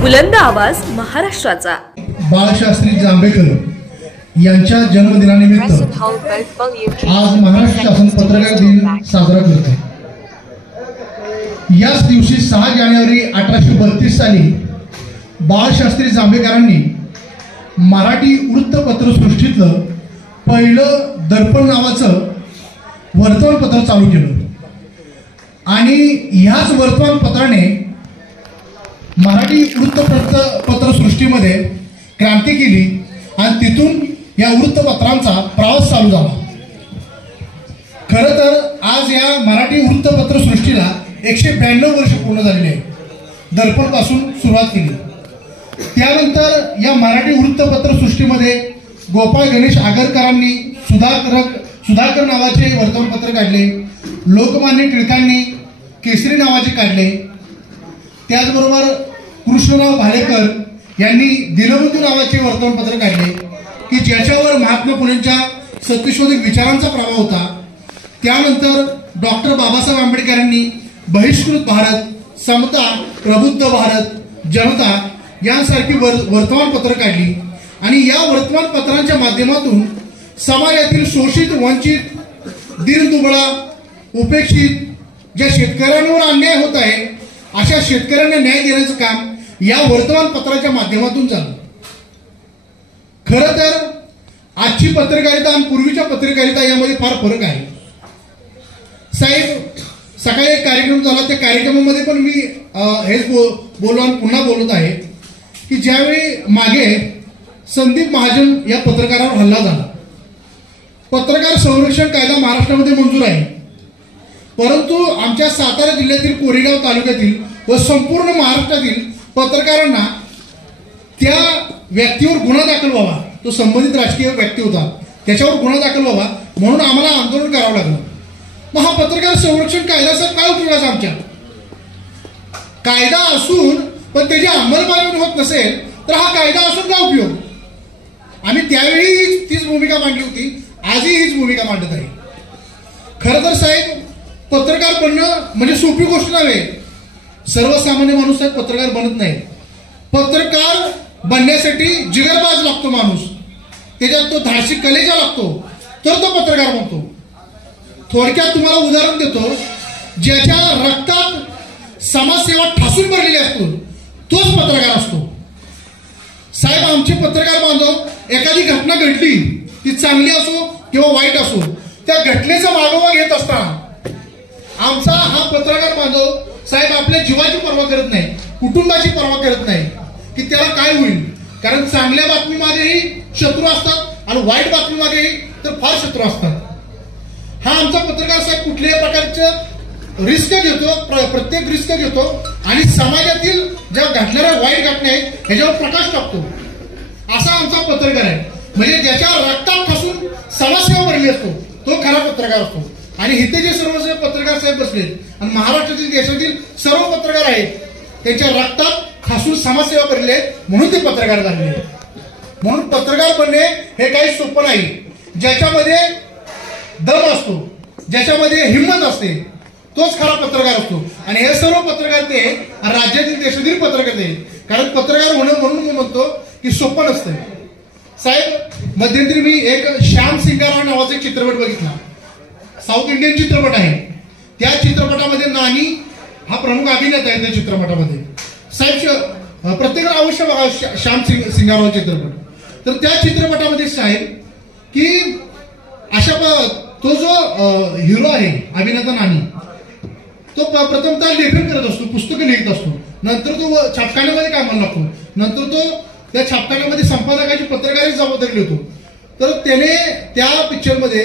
बुलंद आवाज महाराष्ट्राचा। बाळशास्त्री जांभेकर यांच्या जन्मदिनानिमित्त आज महाराष्ट्र शासन पत्रकार दिन साजरा करते। याच दिवशी 6 जानेवारी 1832 साली बाळशास्त्री जांभेकरांनी मराठी वृत्तपत्र सृष्टीतलं पहिलं दर्पण नावाचं वर्तमानपत्र चालू केलं आणि ह्याच वर्तमानपत्राने मराठी वृत्तपत्र सृष्टीमध्ये क्रांती केली आणि तिथून या वृत्तपत्रांचा प्रवास चालू झाला। खरं तर आज या मराठी वृत्तपत्र सृष्टीला 192 वर्ष पूर्ण झालेली आहे। दर्पण पासून सुरुवात केली, त्यानंतर या मराठी वृत्तपत्र सृष्टीमध्ये गोपाळ गणेश आगरकरांनी सुधाकर नावाचे वर्तमानपत्र काढले, लोकमान्य टिळकांनी केसरी नावाचे काढले, त्याचबरोबर कृष्णराव भालेकर यांनी दिनबंधू नावाचे वर्तमानपत्र काढले की ज्याच्यावर महात्मा फुलेंच्या सत्यशोधक विचारांचा प्रभाव होता। त्यानंतर डॉक्टर बाबासाहेब आंबेडकरांनी बहिष्कृत भारत, समता, प्रबुद्ध भारत, जनता यांसारखी वर्तमानपत्र काढली आणि या वर्तमानपत्रांच्या माध्यमातून समाजातील शोषित, वंचित, दीनदुबळा, उपेक्षित ज्या शेतकऱ्यांवर अन्याय होत आहे अशा शेतकऱ्यांना न्याय देण्याचं काम या वर्तमानपत्राच्या माध्यमातून झालं। खरं तर आजची पत्रकारिता आणि पूर्वीच्या पत्रकारिता यामध्ये फार फरक आहे। साहेब, सकाळी एक कार्यक्रम झाला, त्या कार्यक्रमामध्ये पण मी हेच बोललो आणि पुन्हा बोलत आहे की ज्यावेळी मागे संदीप महाजन या पत्रकारावर हल्ला झाला, पत्रकार संरक्षण कायदा महाराष्ट्रामध्ये मंजूर आहे, परंतु आमच्या सातारा जिल्ह्यातील कोरेगाव तालुक्यातील व संपूर्ण महाराष्ट्रातील पत्रकारांना त्या व्यक्तीवर गुन्हा दाखल व्हावा, तो संबंधित राजकीय व्यक्ती होता, त्याच्यावर गुन्हा दाखल व्हावा म्हणून आम्हाला आंदोलन करावं लागलं। मग हा पत्रकार संरक्षण कायदा काय उपयोगाचा? आमच्या कायदा असून पण त्याची अंमलबजावणी होत नसेल तर हा कायदा असून काय उपयोग? आम्ही त्यावेळी तीच भूमिका मांडली होती, आजही हीच भूमिका मांडत आहे। खरं तर साहेब, पत्रकार बनणं म्हणजे सोपी गोष्ट नव्हे। सर्वसामान्य माणूस साहेब पत्रकार बनत नाही। पत्रकार बनण्यासाठी जिगरबाज लागतो माणूस, त्याच्यात तो धाडसी कलेजा लागतो, तर तो पत्रकार बनतो। थोडक्यात तुम्हाला उदाहरण देतो, ज्याच्या रक्तात समाजसेवा ठासून भरलेली असतो तोच पत्रकार असतो। साहेब, आमचे पत्रकार बांधव एखादी घटना घडली, ती चांगली असो किंवा वाईट असो, त्या घटनेचा मागोवा घेत असताना आमचा हा पत्रकार बांधव साहेब आपल्या जीवाची पर्वा करत नाही, कुटुंबाची पर्वा करत नाही की त्याला काय होईल, कारण चांगल्या बातमीमागेही शत्रू असतात आणि वाईट बातमीमागेही तर फार शत्रू असतात। हा आमचा पत्रकार साहेब कुठल्याही प्रकारचं रिस्क घेतो, प्रत्येक रिस्क घेतो आणि समाजातील ज्या घडणाऱ्या वाईट घटना आहेत ह्याच्यावर प्रकाश टाकतो, असा आमचा पत्रकार आहे। म्हणजे ज्याच्या रक्तात ठासून समाजसेवा भरली असतो तो खरा पत्रकार असतो। आणि इथे जे सर्व पत्रकार साहेब बसले आणि महाराष्ट्रातील, देशातील सर्व पत्रकार आहेत, त्यांच्या रक्तात ठासून समाजसेवा भरली आहे म्हणून ते पत्रकार झाले। म्हणून पत्रकार बनणे हे काही सोपं नाही। ज्याच्यामध्ये दम असतो, ज्याच्यामध्ये हिंमत असते, तोच खरा पत्रकार असतो। आणि हे सर्व पत्रकार ते राज्यातील, देशातील पत्रकार ते, कारण पत्रकार होणं म्हणून मी म्हणतो की सोपं नसतं। साहेब, मध्यंतरी मी एक श्याम सिंगाराव नावाचा एक चित्रपट बघितला, साऊथ इंडियन चित्रपट आहे। त्या चित्रपटामध्ये नानी हा प्रमुख अभिनेता आहे त्या चित्रपटामध्ये। साहेब, प्रत्येकाला अवश्य बघा श्याम सिंगाराव चित्रपट। तर त्या चित्रपटामध्ये साहेब की अशा तो जो हिरो आहे अभिनेता नानी, तो प्रथमतः लेखन करत असतो, पुस्तकं लिहित असतो, नंतर तो छापखान्यामध्ये कामाला लागतो, नंतर तो त्या छापखान्यामध्ये संपादकाची पत्रकारिता जबाबदारी घेतो। तर त्याने त्या पिक्चरमध्ये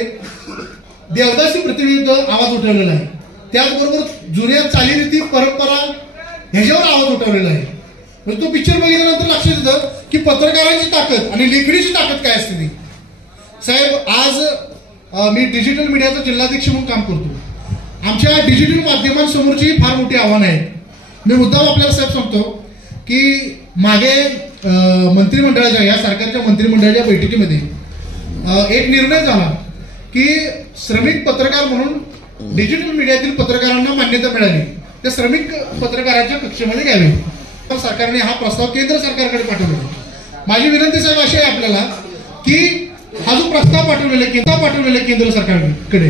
देवदासी प्रतिनिधित्व आवाज उठवलेला आहे, त्याचबरोबर जुन्या चालीरीती, परंपरा ह्याच्यावर आवाज उठवलेला आहे। म्हणजे तो पिक्चर बघितल्यानंतर लक्षात येतं की पत्रकारांची ताकद आणि लेखणीची ताकद काय असते ती। साहेब, आज मी डिजिटल मीडियाचा जिल्हाध्यक्ष म्हणून काम करतो। आमच्या डिजिटल माध्यमांसमोरची फार मोठी आव्हानं आहेत। मी मुद्दाम आपल्याला साहेब सांगतो की मागे मंत्रिमंडळाच्या, या सरकारच्या मंत्रिमंडळाच्या बैठकीमध्ये एक निर्णय झाला की श्रमिक पत्रकार म्हणून डिजिटल मीडियातील पत्रकारांना मान्यता मिळाली, त्या श्रमिक पत्रकाराच्या कक्षेमध्ये घ्यावे। सरकारने हा प्रस्ताव केंद्र सरकारकडे पाठवलेला आहे. माझी विनंती साहेब अशी आहे आपल्याला की हा जो प्रस्ताव पाठवलेला आहे केंद्र सरकारकडे,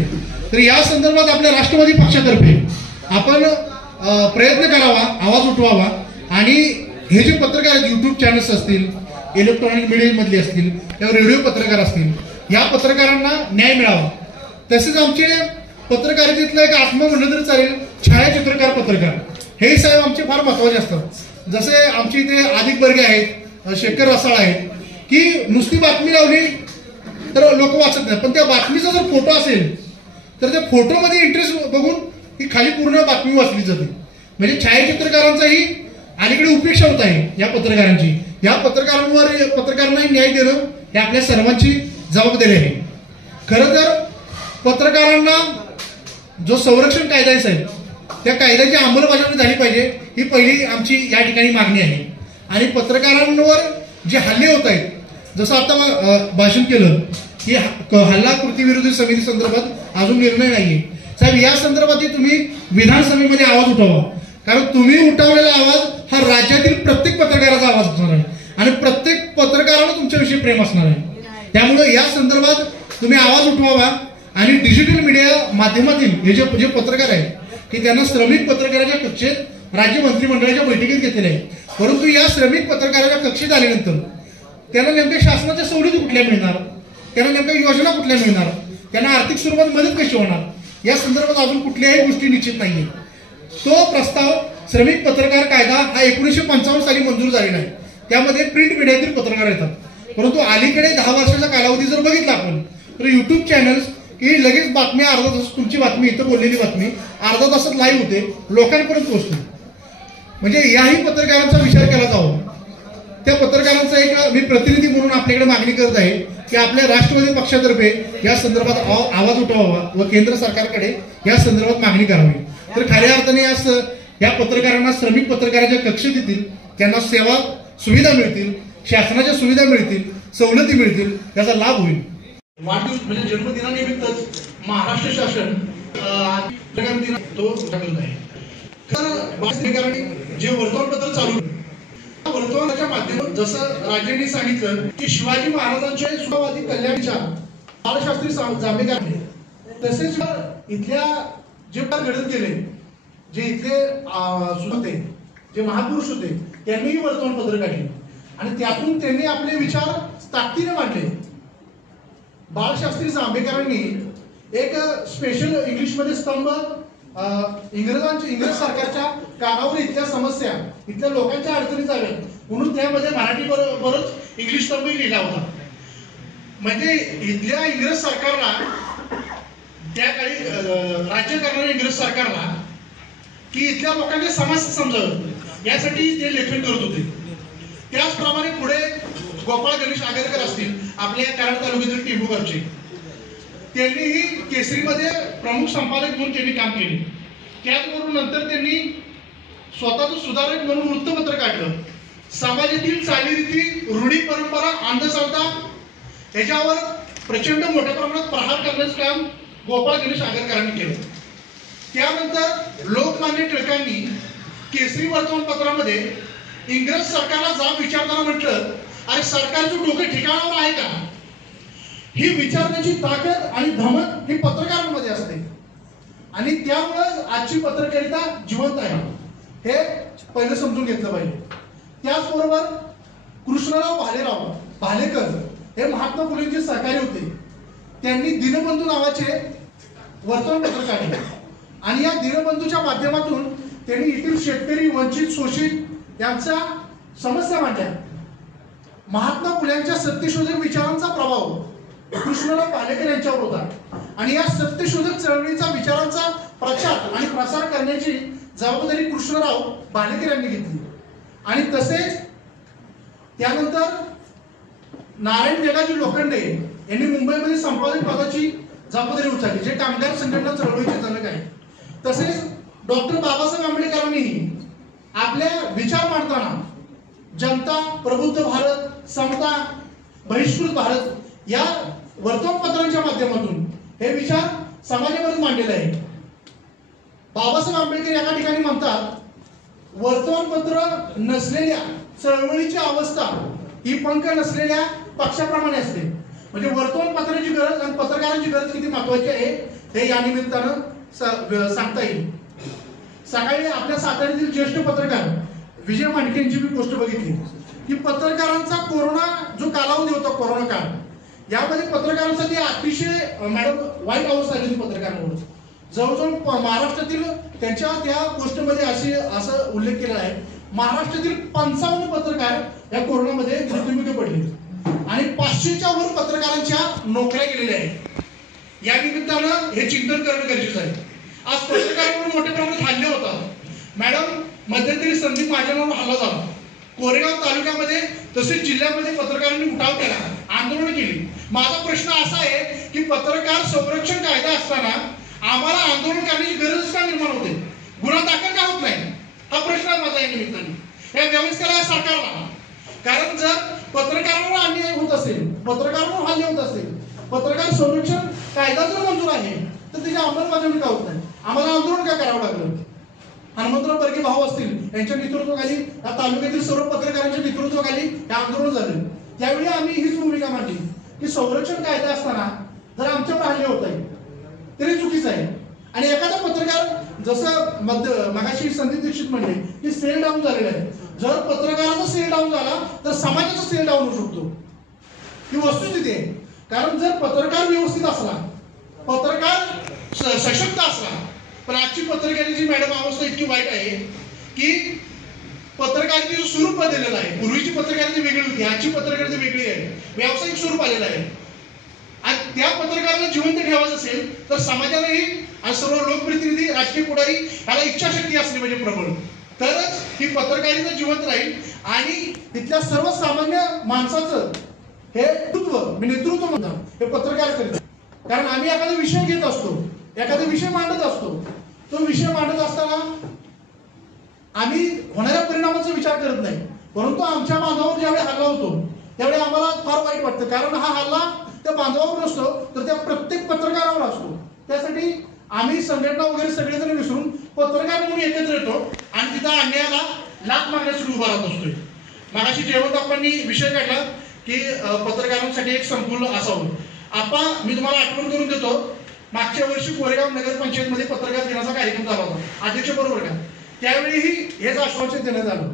तर या संदर्भात आपल्या राष्ट्रवादी पक्षातर्फे आपण प्रयत्न करावा, आवाज उठवावा आणि हे जे पत्रकार आहेत, युट्यूब चॅनल्स असतील, इलेक्ट्रॉनिक मीडिया मधले असतील किंवा रेडिओ पत्रकार असतील, या पत्रकारांना न्याय मिळावा. तसेच आमचे पत्रकारितेतलं एक आत्मा म्हणलं तरी चालेल, छायाचित्रकार पत्रकार हे साहेब आमचे फार महत्वाचे असतात. जसे आमचे इथे आदिक बर्गे आहेत, शेखर रसाळ आहेत, की नुसती बातमी लावली तर लोक वाचत नाहीत, पण त्या बातमीचा जर फोटो असेल तर त्या फोटोमध्ये इंटरेस्ट बघून ही खाली पूर्ण बातमी वाचली जाते. म्हणजे छायाचित्रकारांचाही अलीकडे उपेक्षा होत आहे या पत्रकारांची. या पत्रकारांना न्याय देणं हे आपल्या सर्वांची जबाबदारी आहे. खरं तर पत्रकारांना जो संरक्षण कायदा आहे साहेब, त्या कायद्याची अंमलबजावणी झाली पाहिजे, ही पहिली आमची या ठिकाणी मागणी आहे. आणि पत्रकारांवर जे हल्ले होत आहेत, जसं आता भाषण केलं की हल्ला कृती विरोधी समिती संदर्भात अजून निर्णय नाहीये साहेब, या संदर्भातही तुम्ही विधानसभेमध्ये आवाज उठवा. कारण तुम्ही उठवलेला आवाज हा राज्यातील प्रत्येक पत्रकाराचा आवाज असणार आहे आणि प्रत्येक पत्रकाराला तुमच्याविषयी प्रेम असणार आहे. त्यामुळे या संदर्भात तुम्ही आवाज उठवावा आणि डिजिटल मीडिया माध्यमातील हे जे पत्रकार आहेत की त्यांना श्रमिक पत्रकाराच्या कक्षेत राज्य मंत्रिमंडळाच्या बैठकीत घेतलेले आहे. परंतु या श्रमिक पत्रकाराच्या कक्षेत आल्यानंतर त्यांना नेमक्या शासनाच्या सवलती कुठल्या मिळणार, त्यांना नेमक्या योजना कुठल्या मिळणार, त्यांना आर्थिक स्वरूपात मदत कशी होणार, या संदर्भात अजून कुठल्याही गोष्टी निश्चित नाहीये. तो प्रस्ताव श्रमिक पत्रकार कायदा हा 1955 साली मंजूर झालेला आहे. त्यामध्ये प्रिंट मीडियातील पत्रकार येतात. परंतु अलीकडे 10 वर्षाचा कालावधी जर बघितला आपण तर युट्यूब चॅनल्स की लगेच बातम्या अर्धा तास, तुमची बातमी इथं बोललेली बातमी अर्धा तासात लाईव्ह होते, लोकांपर्यंत पोहोचते. म्हणजे याही पत्रकारांचा विचार केला जावा. त्या पत्रकारांचा एक मी प्रतिनिधी म्हणून आपल्याकडे मागणी करत आहे की आपल्या राष्ट्रवादी पक्षातर्फे या संदर्भात आवाज उठवावा व केंद्र सरकारकडे या संदर्भात मागणी करावी. तर खऱ्या अर्थाने या पत्रकारांना श्रमिक पत्रकाराच्या कक्षेत येतील, त्यांना सेवा सुविधा मिळतील, शासनाच्या सुविधा मिळतील, सवलती मिळतील, त्याचा लाभ होईल. वाढदिवस म्हणजे जन्मदिनानिमित्तच महाराष्ट्र शासन तो करत आहे. तर जे वर्तमानपत्र चालू वर्तमानाच्या माध्यमातून जसं राजेंनी सांगितलं की शिवाजी महाराजांचे सुवादी कल्याणच्या बाळशास्त्री जांभेकर आहे, तसेच इथल्या जे घडत गेले, जे इथले होते, जे महापुरुष होते, त्यांनीही वर्तमानपत्र काढले आणि त्यातून त्यांनी आपले विचार ताकदीने मांडले. बाळशास्त्री जांभेकरांनी एक स्पेशल इंग्लिशमध्ये स्तंभ इंग्रज सरकारच्या कानावर इथल्या समस्या, इथल्या लोकांच्या अडचणी जाव्यात म्हणून त्यामध्ये मराठी बरोबरच इंग्लिश स्तंभही लिहिला होता. म्हणजे इथल्या इंग्रज सरकारला, त्या काळी राज्य करणाऱ्या इंग्रज सरकारला की इथल्या लोकांचे समस्या समजावं यासाठी ते लेखन करत होते. त्याचप्रमाणे पुढे गोपाळ गणेश आगरकर असतील, आपल्या कराड तालुक्यातील टेंभुकरचे, त्यांनीही केसरीमध्ये प्रमुख संपादक म्हणून त्यांनी काम केले. त्याचबरोबर नंतर त्यांनी स्वतःच सुधारक म्हणून वृत्तपत्र काढलं. समाजातील चालीरीती, रूढी परंपरा, अंधश्रद्धा याच्यावर प्रचंड मोठ्या प्रमाणात प्रहार करण्याचं काम गोपाळ गणेश आगरकरांनी केलं. त्यानंतर लोकमान्य टिळकांनी केसरी वर्तमानपत्रामध्ये इंग्रज सरकारला जाब विचारताना म्हटलं, अरे सरकारचं डोकं ठिकाणावर आहे का? ही विचारण्याची ताकद आणि धमक ही पत्रकारांमध्ये असते आणि त्यामुळे आजची पत्रकारिता जिवंत आहे हे पहिलं समजून घेतलं पाहिजे. त्याचबरोबर कृष्णराव भालेकर हे महात्मा फुलेंचे सहकारी होते. त्यांनी दीनबंधू नावाचे वर्तमानपत्र काढले आणि या दीनबंधूच्या माध्यमातून त्यांनी येथील शेतकरी, वंचित, शोषित यांच्या समस्या मांडल्या. महात्मा फुल्यांच्या सत्यशोधक विचारांचा प्रभाव कृष्णराव भालेकर यांच्यावर होता आणि या सत्यशोधक चळवळीचा विचारांचा प्रचार आणि प्रसार करण्याची जबाबदारी कृष्णराव भालेकर यांनी घेतली. आणि तसेच त्यानंतर नारायण मेघाजी लोखंडे यांनी मुंबईमध्ये संपादक पदाची जबाबदारी उचलली, जे कामगार संघटना चळवळीचे जनक आहेत. तसेच डॉक्टर बाबासाहेब आंबेडकरांनीही आपल्या विचार मांडताना जनता, प्रबुद्ध भारत, समता, बहिष्कृत भारत या वर्तमानपत्रांच्या माध्यमातून हे विचार समाजामध्ये मांडलेले आहे. बाबासाहेब आंबेडकर एका ठिकाणी म्हणतात, वर्तमानपत्र नसलेल्या चळवळीची अवस्था ही पंख नसलेल्या पक्षाप्रमाणे असते. म्हणजे वर्तमानपत्राची गरज आणि पत्रकारांची गरज किती महत्वाची आहे हे या निमित्तानं सांगता येईल. सकाळी आपल्या साताऱ्यातील ज्येष्ठ पत्रकार विजय मांडके यांची मी पोस्ट बघितली की पत्रकारांचा कोरोना जो कालावधी होता, कोरोना काळ, यामध्ये पत्रकारांसाठी अतिशय मॅडम वाईट अवस्था आली पत्रकारांवर. जवळजवळ महाराष्ट्रातील त्यांच्या त्या पोस्टमध्ये असं उल्लेख केला आहे, महाराष्ट्रातील 55 पत्रकार या कोरोनामध्ये मृत्युमुखी पडले आणि 500च्या वर पत्रकारांच्या नोकऱ्या गेलेल्या आहेत. या निमित्तानं हे चिंतन करणं गरजेचं आहे. आज पत्रकारांवर मोठ्या प्रमाणात हल्ले होतात. मॅडम, मध्यंतरी संदीप महाजनावर हल्ला झाला. कोरेगाव तालुक्यामध्ये तसेच जिल्ह्यामध्ये पत्रकारांनी उठाव केला, आंदोलन केली. माझा प्रश्न असा आहे की पत्रकार संरक्षण कायदा असताना आम्हाला आंदोलन करण्याची गरज का निर्माण होते? गुन्हा दाखल का होत नाही? हा प्रश्न आहे माझा या निमित्ताने या व्यवस्थेला, सरकारला. कारण जर पत्रकारांवर अन्याय होत असेल, पत्रकारांवर हल्ले होत असेल, पत्रकार संरक्षण कायदा जर मंजूर आहे तर त्याची अंमलबजावणी का होत नाही? आम्हाला आंदोलन का करावं लागलं? हनुमंतराव बर्गे भाऊ असतील यांच्या नेतृत्वाखाली या तालुक्यातील सर्व पत्रकारांच्या नेतृत्वाखाली हे आंदोलन झाले. त्यावेळी आम्ही हीच भूमिका मांडली की संरक्षण कायदा असताना जर आमच्यावर हल्ले होत आहे तरी चुकीचं आहे. आणि एखादा पत्रकार जसं मगाशी संदीप दीक्षित म्हणले की सेल डाऊन झालेला आहे. जर पत्रकाराचा सेल डाऊन झाला तर समाजाचा सेल डाऊन होऊ शकतो. ही वस्तुस्थिती आहे. कारण जर पत्रकार व्यवस्थित असला, पत्रकार सशक्त असला, पण आजची पत्रकारितेची मॅडम अवस्था इतकी वाईट आहे की पत्रकारितेचं स्वरूप बदललेलं आहे. पूर्वीची पत्रकारिता वेगळी होती, आजची पत्रकारिता वेगळी आहे. व्यावसायिक स्वरूप आलेलं आहे. आणि त्या पत्रकाराला जिवंत ठेवायचं असेल तर समाजालाही आणि सर्व लोकप्रतिनिधी, राजकीय पुढारी याला इच्छाशक्ती असली म्हणजे प्रबळ, तरच ही पत्रकारिता जिवंत राहील आणि तिथल्या सर्वसामान्य माणसाचं हे नेतृत्व म्हणतात हे पत्रकार करतात. कारण आम्ही एखादा विषय घेत असतो, एखादा विषय मांडत असतो. तो विषय मांडत असताना आम्ही होणाऱ्या परिणामाचा विचार करत नाही, परंतु आमच्या बांधावर ज्यावेळी हल्ला होतो त्यावेळी आम्हाला फार वाईट वाटतं. कारण हा हल्ला त्या बांधावर नसतो तर त्या प्रत्येक पत्रकारावर असतो. त्यासाठी आम्ही संघटना वगैरे सगळेजण विसरून पत्रकार म्हणून एकत्र येतो आणि तिथं अन्यायाला लाथ मारण्यासाठी उभा राहत असतोय. मागाशी जयवंत आपणनी विषय काढला की पत्रकारांसाठी एक संकुल असावं. मी तुम्हाला आठवण करून देतो, मागच्या वर्षी कोरेगाव नगरपंचायतमध्ये पत्रकार दिनाचा कार्यक्रम झाला होता, अध्यक्ष बरोबर का? त्यावेळीही हेच आश्वासन देण्यात आलं.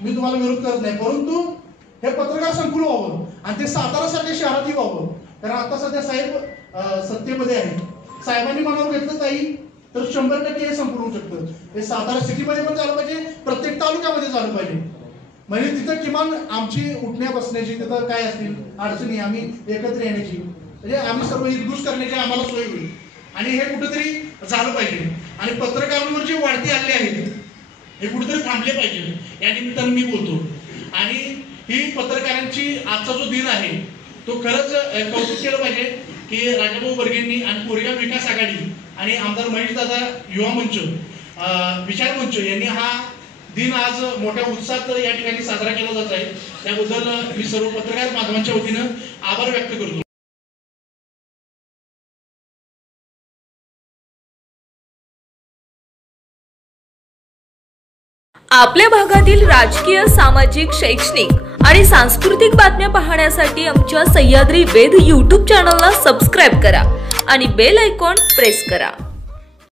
मी तुम्हाला विरोध करत नाही, परंतु हे पत्रकार संकुल व्हावं आणि ते सातारासारख्या शहरातही व्हावं. कारण आता सध्या साहेब सत्तेमध्ये आहे. साहेबांनी मनावर घेतलं काही तर 100% हे संपूर्ण होऊ शकतं. हे सातारा सिटीमध्ये पण झालं पाहिजे, प्रत्येक तालुक्यामध्ये झालं पाहिजे. म्हणजे तिथं किमान आमची उठण्या बसण्याची, तिथं काय असतील अडचणी, आम्ही एकत्र येण्याची, म्हणजे आम्ही सर्व हितगुज करण्याची आम्हाला सोय होईल. आणि हे कुठेतरी झालं पाहिजे. आणि पत्रकारांवर जे वाढते हल्ले आहेत हे कुठेतरी थांबले पाहिजे, या निमित्तानं मी बोलतो. आणि ही पत्रकारांची आजचा जो दिन आहे तो खरंच कौतुक केलं पाहिजे की राजाभाऊ बर्गेंनी आणि कोरेगाव विकास आघाडी आणि आमदार महेशदादा युवा मंच, विचार मंच यांनी हा दिन आज मोठ्या उत्साहात या ठिकाणी साजरा केला जात आहे. त्याबद्दल मी सर्व पत्रकार माध्यमांच्या वतीनं आभार व्यक्त करतो. आपल्या भागातील राजकीय, सामाजिक, शैक्षणिक आणि सांस्कृतिक बातम्या पाहण्यासाठी आमच्या सह्याद्री वेध YouTube चॅनलला सबस्क्राईब करा आणि बेल आयकॉन प्रेस करा.